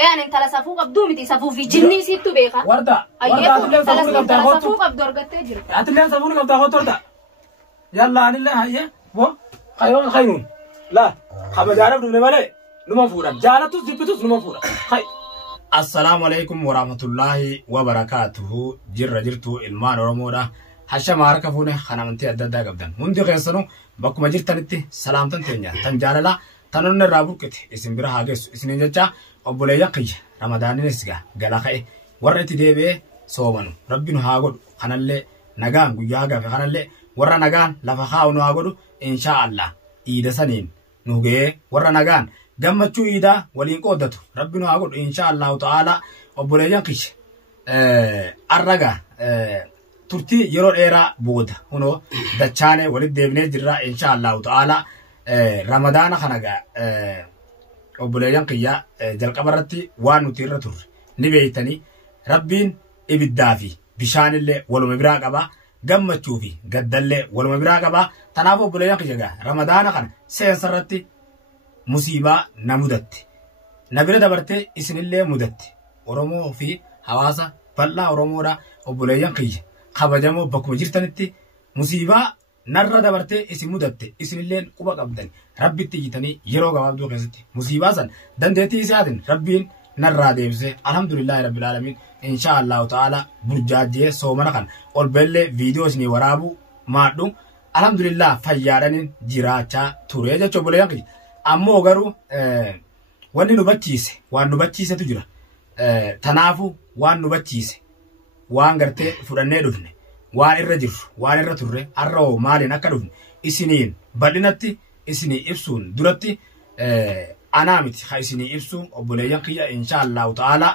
يعني انت لا سافوق ابدو متي سافو في جني سيتو بيخا وردا انت لا سافوق ابدو رقت تجري أتلين سافوني قبضة وردا يلا عن الله هيا بو خيرون خيرون لا خبر جارب دمنا ماله نما فورا جالتو زبتو نما فورا خير. السلام عليكم ورحمة الله وبركاته. جرتو المان ورمودا حشا ماركا فونه خنا منتي أددا قبضان مندي غيسنو بكو مجير تنتي سلامتن تنيا تنجاللا تنون رابوكت اسم برا هاجس اسم نجتا أبولي يقي رمضان نسجا جلاخي ورتي ديبه صومنو ربنا هاجود خنالله نجان وياجا في خنالله ورا نجان لفخاو نهاجودو إن شاء الله إيدا سنين نوجي ورا نجان جمعتشو إيدا ولين قدتو ربنا هاجود إن شاء الله تعالى أبولي يقي الرجا ترتي يرو إيرا بود هنو دچانه ولد ديبنه جرا إن شاء الله تعالى رمضان خناجا أبوليان قيا جل قبرتي وانو تيرتور نبيتني ربين إبدافي بشان اللي ولو مبراق أبا جمع تشوفي قد اللي ولو مبراق أبا تنافو أبوليان قيا رمضان خن سيسرتي مصيبة نمودت نبرة دبرتي اسم اللي مودت ورمو في حواسة فلا ورمو را أبوليان قيا خبجمو بكم جرتنتي مصيبة نرى دبرتي اسم مودت اسم اللي قبق أبدن ربي تيجتني يروق عبدو قصتي مصيبة سن دندتي سادن ربين نرى ديبسه الحمد لله رب العالمين إن شاء الله تعالى برجاجي صومنا خن والبلة فيديوز ني ورابو مادو الحمد لله فيارن جراچا توريجا چوبليان أمو غرو واني نبچيسه تجرا تنافو وان نبچيسه وان غرتي فرنه دفنه وان الرجل وان الرتر الرو مالين أكدون إسنين بدنتي إسني إبسون درتي أنا متي خايسني إبسون أبوليان قيا إن شاء الله تعالى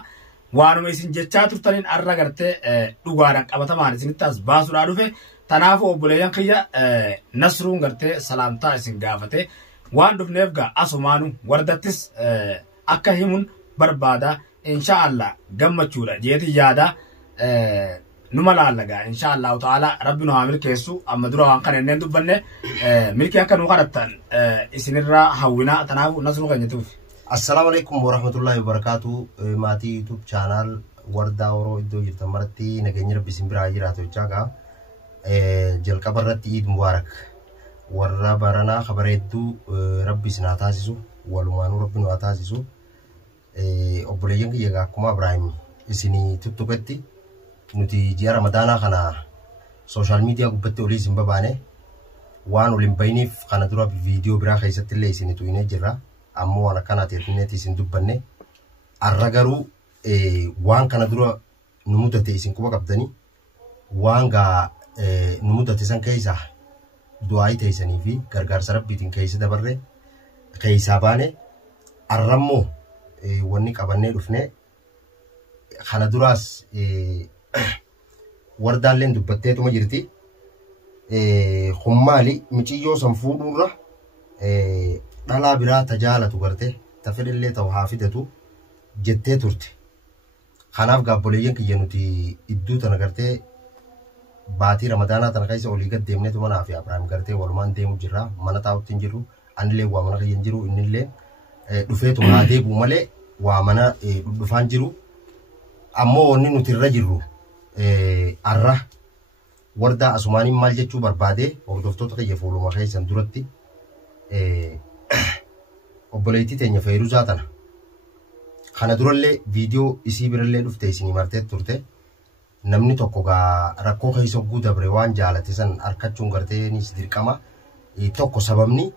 وانو ما إسن جتات ترتين الرجرتي لغارك أبدا ما نسين تاس باسور عروفه تنافو أبوليان قيا نصرون غرتي سلامتا إسن غافته وان دفنيفغا أسمانو وردتس أكهيمون بربادا إن شاء الله جمّتشورا جيتي جادا نملا لغا إن شاء الله تعالى ربنا عامل كيسو أما دروا عن قرن نندو بني ملكي أكن وقرتان إسنرا هوينا تناو نصرو غنيتوف. السلام عليكم ورحمة الله وبركاته. ماتي يوتيوب channel وردا ورو إدو يرتمرتي نجني ربي سمبرا يراتو جاكا جل كبرتي إيد مبارك ورا برنا خبر إدو ربي سناتاسيسو والوانو ربي نواتاسيسو أبوليان كيجا كوما إبراهيم إسني تبتبتي nuti ji'a ramadaana kana social media gubbatti olii isin babaane waan olin bayniif kana dura video biraa keessatti illee isin tuyine jirra ammoo waan akkanaati irneeti isin dubbanne arra garuu waan kana dura nu mudate isin quba qabdani waan gaa nu mudate san keessa du'aayi teessanii fi gargaarsa rabbiitiin keessa dabarre keessa baane arrammoo wanni qabannee dhufne kana duraas wardaaleen dubbatteetuma jirti hummaali miciyoo san fuudhuurra dhalaa biraa tajaalatu garte tafedillee ta'u haa fidatu jettee turte kanaaf gaabboleeyyan kiyya nuti idduu tana gartee baatii ramadaanaa tana keessa olii gad deemneetu manaa fi Abrahaam gartee walumaan deemu jirra mana taa'utti hin jirru anillee waa mana kiyya hin jiru innillee dhufeetu haa deebi'u malee waa mana dhufaan jiru ammoo wanni nuti irra jirru arra warda asumaaniin maal jechuu barbaade hordoftoota kiyya fuuluma keessan duratti obboleettii teenya Feeruzaa tana kana durallee viidiyoo isii birallee dhufte isinii martee turte namni tokko gaa rakkoo keessa oguu dabre waan jaalate san harkachuun gartee nis dirqama tokko sababni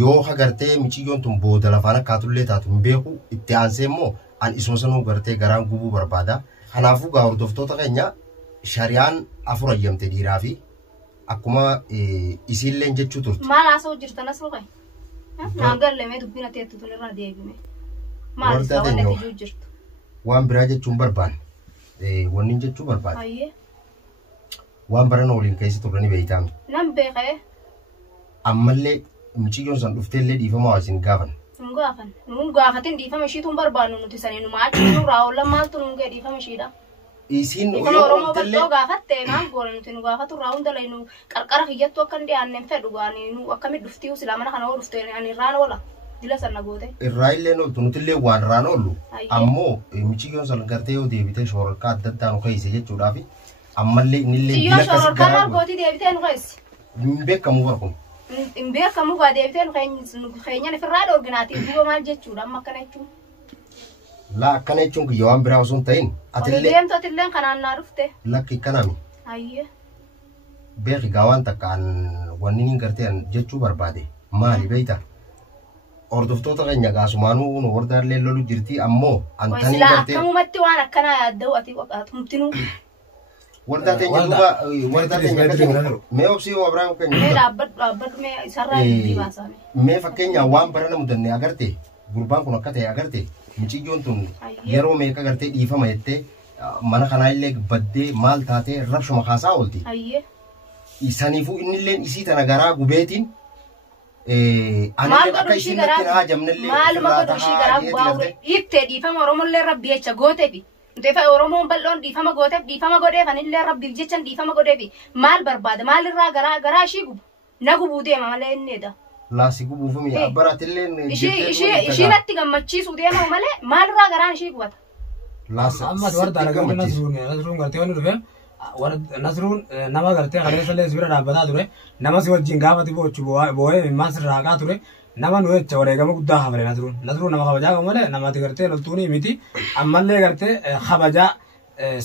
yoo hagartee miciyyoon tun booda lafaan akkaatullee taatu hin beeku itti aansee immoo an isuma sanuu gartee garaan gubuu barbaada. Kanaafuu gaa hordoftoota keenya shari'aan afur ayyamte dhiiraa fi akkuma isiillee jechuu turte. Maal haasa'u jirtan as ruqe? Naan gallemee dubbina teettu tulirraa deebime. Maal isa wanni ati jirtu? Waan biraa jechuun barbaanne. Wanni jechuu barbaanne. Ayyee. Waan barana waliin keessa turani beeytaami. Nan beekee. Ammallee miciyyoon san dhufteellee dhiifama waasin gaafan. Gaafan. Nun gaafatin dhiifama ishiituun barbaannu nuti sanii nu maachi nurraa oolan maaltu nun ga'e dhiifama ishiidha. Isiin Oromoo bal'oo gaafatte maal goone nuti nu gaafatu irraa hunda nu qarqara kiyyattu akka hin dhiyaanneen fedhu gaanii nu akkamit dhuftii silaa mana kana oo dhufte ani irraan oola. Dila sana goote. Irraayillee nooltu nutillee waan irraan oollu ammoo michiyoon san gartee yoo deebitee shororkaa adda addaa nu keeyse jechuudhaafi ammallee innillee Yoo shororkaa maal gooti deebitee nu keeyse. hin beekamu barkum. Hin beekamu gaa deebitee nu keenyan ifirraa dhoorginaati duuba maal jechuudha amma akkana jechuun. Laa akkana jechuun kiyya waan biraa osoo hin ta'in atillee deemtotillee kanaan naa dhufte. Lakki kanami. Ayyee. Beeki gaa waan takkaan wanni niin gartee jechuu barbaade maali beeyta? Hordoftoota keenya gaasumaanuu nu wardaallee lolu jirti ammoo antanii gartee. Akkamumatti waan akkanaa yaadda'u ati qophaatu wardaa teenya duuba wardaa teenya akkasii mee obsii yoo Abrahaam keenya. Mee dhaabbadhu mee isarraa dubbii baasame. Mee fakkeenya waan barana mudannee agarte gurbaan kun akka ta'e agarte mucayyoon tun yeroo meeqa gartee dhiifama jettee mana kanaa illee baddee maal taatee rabshuma kaasaa oolti. Isaniifuu innilleen isii tana garaa gubeetiin anilleen akka isiin natti naa jamnillee maaluma godhu ishii garaa gubaa dhiiftee dhiifama Oromollee rabbi jecha gooteefi. Ntefa Oromoon bal'oon dhiifama gooteef dhiifama godheef anillee rabbiif jechan dhiifama godheefi maal barbaada maalirraa garaa ishii gubu na gubuu deema malee inni edda. Laasi gubuufumi abbaratilleen ishii natti gammachiisuu deema malee maalirraa garaan ishii gubata. Amma warda argaa Nasruun gartee wanni dhufe Nasruun nama gartee kaleessallee sibira dhaabbataa ture nama si wajjin gaafati boo'ee mimmaan sirraa haqaa ture nama nu jecha wareegama guddaa hafale Nasruun nama kabajaa qabu malee namati gartee loltuunii miti ammallee gartee kabajaa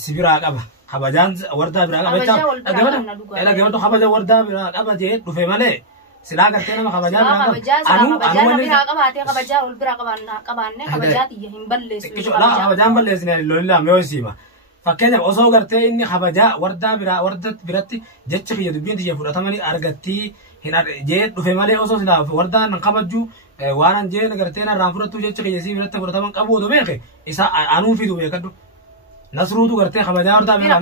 sibiraa qaba kabajaan wardaa biraa qaba jecha dhaggeeffatu kabaja wardaa biraa qaba jee dhufe malee silaa gartee nama kabajaa biraa qabaatee kabajaa ol biraa qabaanne kabajaa xiyya hin balleessu. Kabajaan balleessine lolilaa mee hoosiima. Fakkeenyaaf osoo gartee inni kabajaa wardaa biratti jecha kiyya dubbiin xiyya fudhatamanii argattii hin jee dhufe malee osoo silaa wardaan kabajju waan jee gartee narraan fudhattu jecha kiyya sii biratti fudhataman qabu odoo beeke isa anuu fidu beekadhu. Nasruutu gartee kabajaa wardaa biraa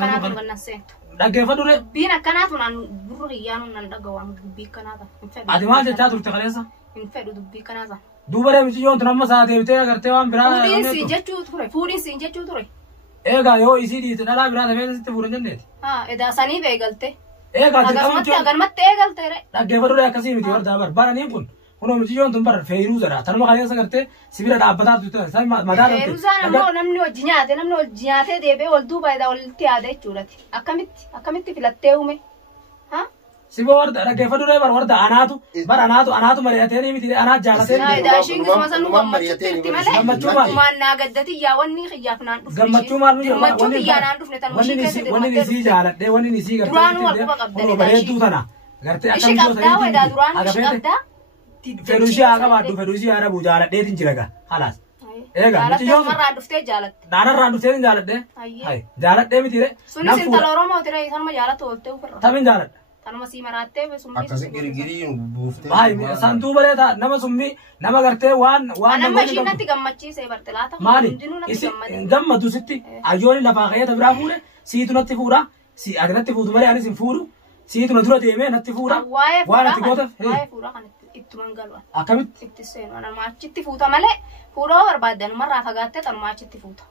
dhaggeeffadhu re. Biin akkanaatu naan burra kiyyaanu nan dhagawaan dubbii akkanaata. Ati maal jechaa turte kaleessa? Hin fedhu dubbii akkanaata. Duuba deemti yoon tun amma saa deebitee gartee waan biraa. Fuudhiin jechuu ture. Egaa yoo isii dhiite dhalaa biraa tafee sitti fuudhan jenneeti. Edaa saniif eegalte. Egaa agarmatti eegalte re. Dhaggeeffadhu akkasii miti wardaa barbaadaniin kun. Kunoo miciyyoon tun bara feeruuzadha. Tanuma kaleessa gartee sibira dhaabbataa turte mataa turte. Feeruuzaan ammoo namni wajji nyaatee deebi'ee wal duuba edaa walitti yaada jechuudhaati. Akkamitti filattee uume? Sibo warda dhaggeeffadhu bara warda anaatu mari'atee ni miti anaa jaalatee. Daashiin gisuma sanuu gammachuutti malee. Gammachuumaan naa gaddati yaa wanni xiyyaaf naan dhufne. Gammachuu maal miti gammachuu xiyyaa naan dhufne tan wanni nisii jaaladhee wanni nisii gartee. Duraanuu wal quba qabdanii bareedduu tana. Gartee ishii qabdaa wedaa duraanuu ishii qabdaa. Fedhuushii haa qabaadhu fedhuushii haa dhabu jaaladheetiin jira gaa halaas. Egaa miciyyoon narraan dhuftee jaalatte. Naanarraan dhuftee hin jaaladhee. Jaaladhee miti re. Sunis intala Oromoo tire sanuma jaalatu oolte ufirra. Tamin jaaladha. Tanuma sii maraattee sumbii. Akkasii girigirii buuftee. Santuu bareedaa nama summii nama gartee waan. Nama ishiin natti gammachiisee barte laata. Maali? Gammadu sitti ayyooni lafaa ka'ee biraa fuudhe siitu natti fuudha. Ati natti fuutu malee anis hin fuudhu. Siitu na dura deemee natti fuudha. Waan ati gooteef. Waa'ee fuudhaa kan ittuman galu. Akkamitti? Itti seenu anuma achitti fuuta malee fuudhoo barbaadde anumarraa fagaattee tanuma achitti fuuta.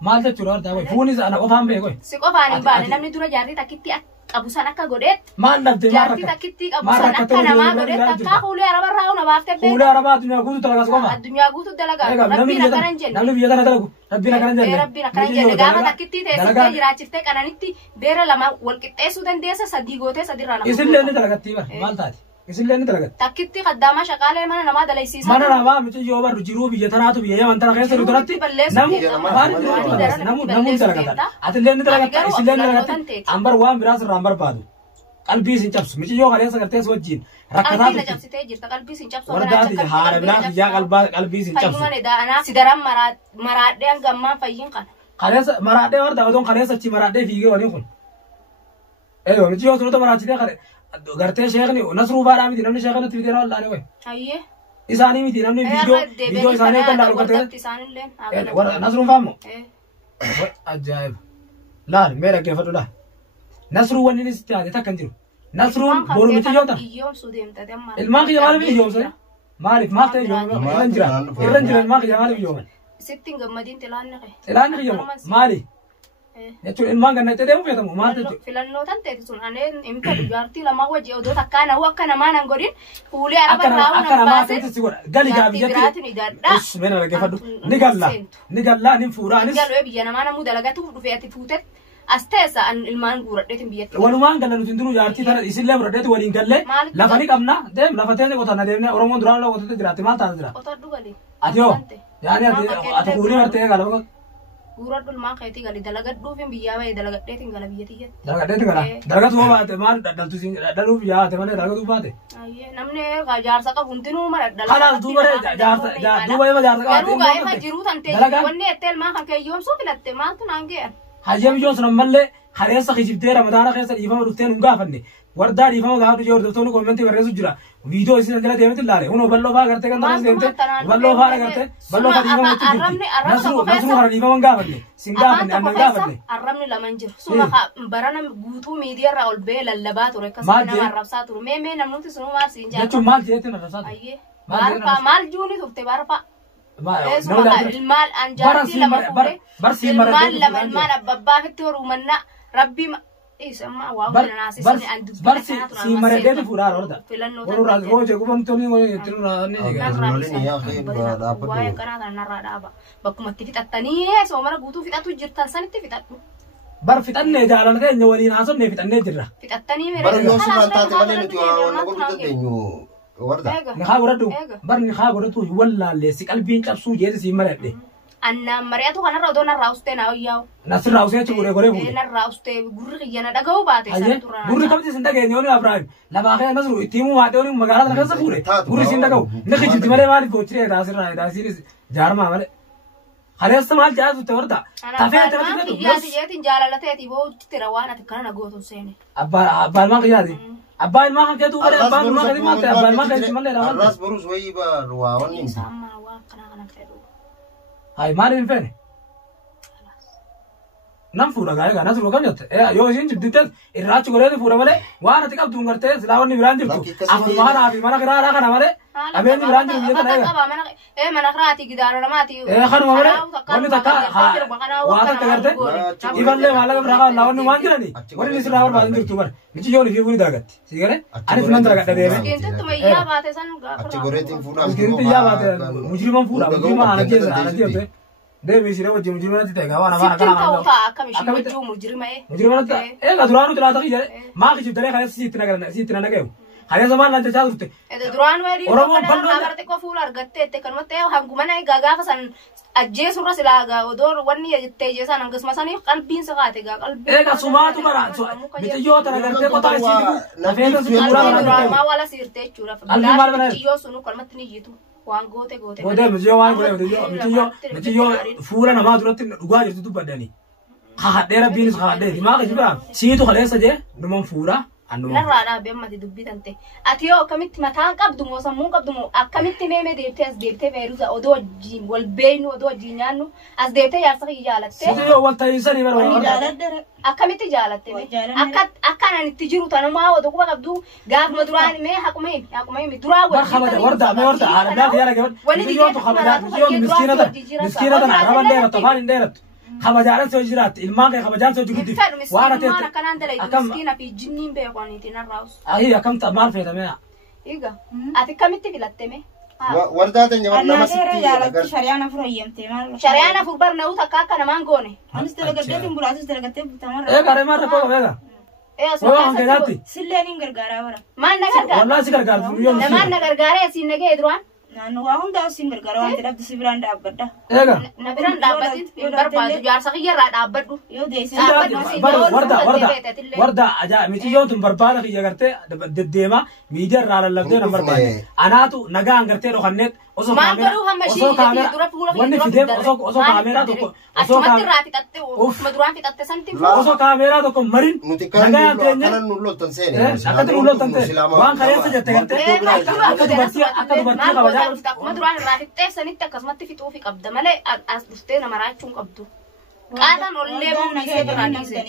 Maal jechuudha wardaa wayi fuunis ana qofaan beekoy. Si qofaan hin baane namni dura jaartii takkitti qabu san akka godheetti. Maal dhabdee maal jaartii takkitti qabu san akka namaa godheetti akka fuulee arabarraa una baaftee beekta. Fuulee arabaa addunyaa guutuu dalagaa qofa. Addunyaa guutuu dalagaa. Rabbiin akkana hin jenne. Namni biyya tana dalagu. Rabbiin akkana hin jenne. Rabbiin akkana hin jenne gaafa takkitti teessiftee jiraachiftee qananitti beera lama wal qixxeessuu dandeessa sadii gootee sadirraa nama. Isillee inni dalagatti bara maal taati? Isillee inni dalagatti. Takkitti qaddaamaa shaqaalee mana namaa dalaysiisa. Mana namaa miciyyoo barru jiruu biyya tanaatu biyya yaman tana keessa jiru tanatti namu dalagata. Atillee inni dalagatta isillee inni dalagatti ambar waan biraas irraa hin barbaadu. Qalbii sin cabsu miciyyoo kaleessa gartees wajjin rakkataa qalbii na cabsitee jirta qalbii sin cabsu wardaati haala biraa biyyaa qalbii sin cabsu. Fayyumane daanaa si daran maraadhee hanga ammaa fayyin kana. Kaleessa maraadhee warda odoon kaleessa achi maraadhee fiigee waliin kun. Eeyyoo miciyyoo sunuta maraachitee kale gartee sheekni Nasruu baadhaa miti namni sheeknatti fidee nama laane wayi. Hayyee. Isaanii miti namni viidiyoo isaanii kan laalu gartee. Nasruun faammo. Ajaa'iba. Laal mee dhaggeeffadhu laal. Nasruu wanni inni sitti haate takka hin jiru. Nasruun boru miciyyoota. Ilmaan kiyya maaliif iyyoomsan? Maaliif maal ta'e iyyoomsan? Irra hin jiran. Irra hin jiran ilmaan kiyya maaliif iyyooman? Sittiin gammadiin xilaanni kee. Xilaanni kiyya maali? jechuun ilmaan gannatee deemu feetamu maal jechuudha. Filannootaan ta'e sun anee imta jaartii lama wajji odoo takkaan hawwa akka namaan an godhin fuulee araba raawun akka namaa ta'etti si godha gali gaabiyyatti us mena dhaggeeffadhu ni galla ni fuudhaa anis galoo biyya namaa namuu dalagatu dhufee ati fuutet as teessa an ilmaan guuradheetin biyyatti walumaan galla nuti duruu jaartii tana isillee muradheeti waliin gallee lafa ni qabna deem lafa teene qotanna deemnee oromoon duraan loo qotate jiraatti maal taata jira qotadhu galee ati yoo yaani ati fuudhee martee gala guuradhu ilmaan keetii galee dalagadhuufin biyyaa bahe dalagadheetin gala biyyatti dalagadheetin gala dalagatu hoo baate maal dhadhaltu siin dhadhaluuf yaate malee dalagatu baate namni jaarsa qabu hundinuu mara dhala kanaaf duuba duuba ima jaarsa qabaate garuu gaafa jiruu tantee wanni ettee ilmaan kan keeyyoomsuu filatte maaltu naan ge'an hayyam ijoon sun ammallee hareessa kijibdee ramadaana keessa dhiifama dhuftee nun gaafanne wardaa dhiifama gaafa dhufee hordoftoonni koomentii barreessu jira viidiyoo isin jala deemeti ilaale hunoo balloo faa agartee kan tanas deemte balloo faa agartee balloo faa dhiifama itti jirti nasruu hara dhiifama gaafanne sin gaafanne annan gaafanne arrabni laman jiru suma barana guutuu miidiyaarraa ol bee lallabaa ture akkasuma nama arrabsaa ture mee namnuti sunu maal siin jaala jechuun maal jeetti arrabsaa ture maal juuni tufte barfaa ilmaan anjaartii lama fuudhee ilmaan abbabbaa fitti horumannaa rabbii isama waa wala naasisni an dubbii barsi si maredeeti fuudhaa horda warra roje gubamtoni woni tiruna ni waa'ee kanaa kana narraa dhaaba bakkuma itti fixattanii soomara guutuu fixatu jirtan sanitti fixadhu bar fixannee jaalala keenya waliin haasofnee fixannee jirra fixattanii bara yoo sumaan taate malee nuti waan godhu dandeenyu warda ni haa godhadhu bar ni haa godhatu wallaalee si qalbiin cabsuu jeeti si maradhe annaan mari'atu kanarra odoo narraa ustee naa wayyaa'u nasirraa usee achi godhee godhee fuudhe narraa ustee gurri kiyyana dhaga'uu baate sanatu irraa gurri kamti sin dhageenye yooni Abrahaam lafaa kee nasru itti himuu haadhe yooni magaalaa tana keessa fuudhe gurri sin dhaga'u ni kijibdi malee maaliif gochiree daasirraa daasiinis jaarmaa malee haleessa maal jaatu te warta tafee tabati fetu jeetiin jaalalateeti bootti tira waan ati kana nagootu seene abbaan maa kiyyaati abbaan maa kan keetu bare abbaan maa kan maate abbaan maa kan malee rawan arras borus wayi ba waa wonni sama waa kana fedu hay maali min fene nam fuudha gaa'ee gaana siruu kam jette yoo isin jibbittees irraachi godheeti fuudha malee waan ati qabdu gartee silaa wanni biraan jirtu afurmaa kanaa fi mana kiraadhaa kana malee qabeenyi biraan jiru biyya kana eega mana kiraati gidaara namaati kanuma malee wanni takka waa takka gartee iballee maallaqa biraa qabna wanni waan jirani wanni sirraa barbaadan jirtu bara michi yoon ifii fuuni daagatti sigare anis nan dalagadha deeme miskiintuma iyyaa baate san achi goreetiin fuudhaa miskiinti iyyaa baate mujriman fuudha mujrima anajjeessa deebii ishee wajjin mujrimatti ta'e gaawwan afaan akkanaa ta'uu ta'a akkamishi wajjuu mujrima'e mujrimatti eega duraanu tilaata kiyya maa kijibdalee kaneessa siitti na nagayu kaneessa maal nan jechaa turte duraan weedii oromoon bal'oo bara xiqqoo fuula argatteette kanumatti hangumana gaafa san ajjeesurra silaa odoo wanni jettee jeesaan hangasuma sanii qalbiin sakaate gaa qalbiin eega sumaatu bara mitiyyoota nagartee qotaa isiitu nafeeta suuraa maa wala siirtee jechuudha mitiyyoo sunu kalmatti ni jiitu waan goote godee mitiyoo waan godee mitiyoo fuula namaa duratti dhugaa jirtu dubbadanii haadhee rabbiinis haadhee maa kijibaa siitu kaleessa jee numan fuudha narraa dhaabee ammati dubbitante ati yoo akkamitti mataan qabdu moo sammuu qabdu moo akkamitti meemee deebtee as deebtee feeruusa odoo wajjiin wal beeynu odoo wajjiin nyaannu as deebtee jaarsa kiyya jaalattee siti yoo wal ta'insanii bara akkamitti jaalatte akka anan itti jiru tanumaa odoo quba qabdu gaafuma duraan mee haquma himi duraa warda aadaa kiyya dhagee mitiyootu kabadaa miskiina tana raban dheerattu afaan hin dheerattu kabajaan soo jiraatti ilmaan kee kabajaan soo jirutti waan ati akkanaan dalaitu miskiina fi jinniin beekoniiti narraa'us ayi akkam maal feetamee eega ati kamitti filatteme wardaa teenya waan nama sitti jaalatti shari'aan afur hayyamtee maal shari'aan afur barna'uu takka akka namaan goone anis dalagaddeetiin bulaatus dalagadtee butamarra eega reemaa rakkoo qabeega waan keessaatti silleen hin gargaaraa bara maan na gargaara wallaa si gargaartu namaan na gargaaree asiin nagee duraan naannoo waa hundaa siin gargaara wanti dhabdu si biraan dhaabbadha eega na biraan dhaabbatin hin barbaadu jaarsa kiyyarraa dhaabbadhu yoo deesee warda ajaa mitiyyoon tun barbaada kiyya gartee deddeema miidiyaa irraa lallabdee nan barbaade anaatu nagaan gartee dhokanneet osoo kaameraa wanni fideef osoo kaameraa tokko osoo kaameraa tokko marin nagaan teenye akkatti nu loltan ta'e waan kaleessa jette gartee akka dubartii kabajaa akkuma duraan irraa fixxeessanitti akkasumatti fixuufi qabda malee as dhuftee nama raachuun qabdu. Qaataan ollee muummisee biraa dhiisee.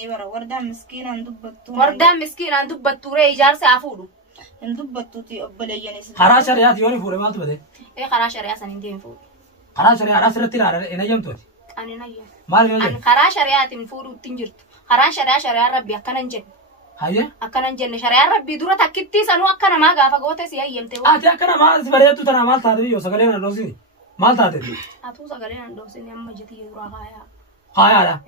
Wardaan miskiinaan dubbattu ree ijaarsa haa fuudhu. Hin dubbattuuti obboleeyyanis. Karaa shari'aati yooni fuudhe maaltu bade? Karaa shari'aa san hin deemu fuudhu. Karaa shari'aadhaa sirratti ilaala hin ayyamtooti. أنا نيا مال أنا يجي خرا شريعة مفروض تنجرت خرا شريعة ربي أكنا نجن هيا أكنا نجن شريعة ربي دورة تكتي سنو أكنا ما قافا قوتة سيا يمتى أتي أكنا ما سبريتو تنا مال تادي يو سكالين الروسي مال تادي أتو سكالين الدوسين يوم جتي يدورا هايا لا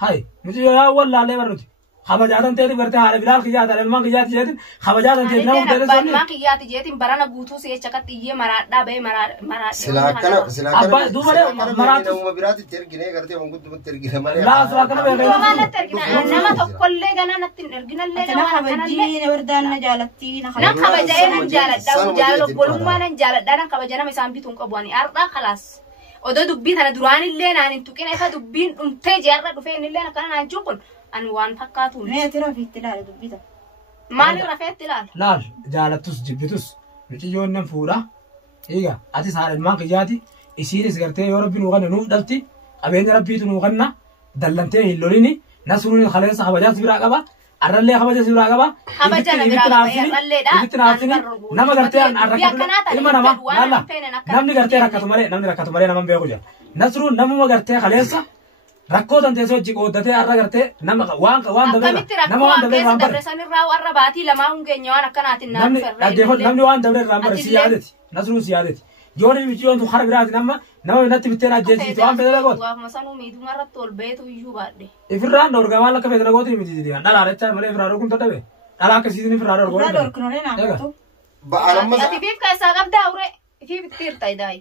هاي مجھے يا والله لے برنوتي خبجاتن تيري برتے حال بلال کی جاتا لمن کی جاتی جاتی خبجاتن تيري نام تيري سن ما کی جاتی جاتی برانا بوتو سے چکت یہ مرا بے مرا سلاكنا أبا دوباره مرات نوم برات ترجينه करते हम कुछ ترجينه माने لا سلاكنا بيغير ما ترجنا انما تقول لي انا نترجنا اللي أنا خبجين وردان جالتي نان خبجين جالد بولو ما نان جالد دان خبجنا مسام بيتون قبواني اردا خلاص odo dubbiin tana duraan illee naan hin tuqin efa dubbiin dhumtee jaarra dhufeen illee akkana naan juqun an waan fakkaatu ما ترى في تلال دبيتا maali rafeetti ilaala laal jaalattus jibbitus miciyyoon nan fuudha eega ati saadhalmaan kiyyaati isiinis gartee yoo rabbi nuu kanne nuuf dhalti qabeenya rabbiitu nuu kanna dallantee hin lolini nasruun khaleessa kabajaas biraa qaba arrallee kabajaas biraa qaba kabajana biraa qaba arralleedha ibitti naafsini nama gartee an arrakatu ilma nama laalla namni gartee rakkatu malee naman beeku jira nasruun namuma gartee khaleessa rakkoo tantee hojii qooddatee arra gartee nama waan akkamitti nama rakkoo waan waan keessa dabresan irraa warra baatii lamaa hungeenya waan akkanaatiin namni naan dhaggeeffatu namni waan dabre irraan bare si yaadeti nasruun si yaadeti yooni miciyyoon tu hara biraati nama natti bitteen ajjeesiitu waan fedhe goota waafuma sanuu miidhuma irratti ol beetu iyyuu baadhe ifirraan dorgamaan akka fedhe goota miti didiyan dhalaa dachaa malee ifirraa dorguun dadhabe dhalaa akkasiitiin ifirraa dorgoo لا دور كنورين عمتو بأنا ati fiif keessaa qabdaa ure ifiif ittiirta idaayi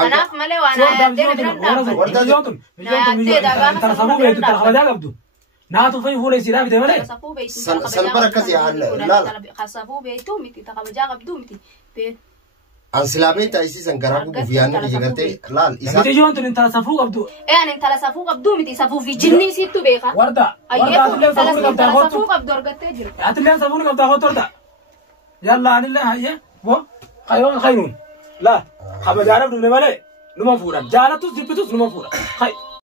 kanaaf malee waan addee biran dhaabbate intala sabuu beektu intala kabajaa qabdu naatu fa'i fuula isiidhaa fite malee safuu beektu سلبرة كذي لا safuu beektu miti ta kabajaa qabdu miti beeku أن سلامي تايسي سنكرابو بفيانو دي جرتي لا miciyyoon tun intala safuu qabdu ani intala safuu qabdu miti safuu fi jinnii siittu beeka warda ayyeetu atillee safuu qabdaa intala kootu safuu qabdu argattee jirti atillee safuu qabdaa kootu warda yalla anillee hayye bo qayoon khayruun la kabajaadhaaf dhufne malee numa fuudhan jaalattus jibbitus numa fuudha hay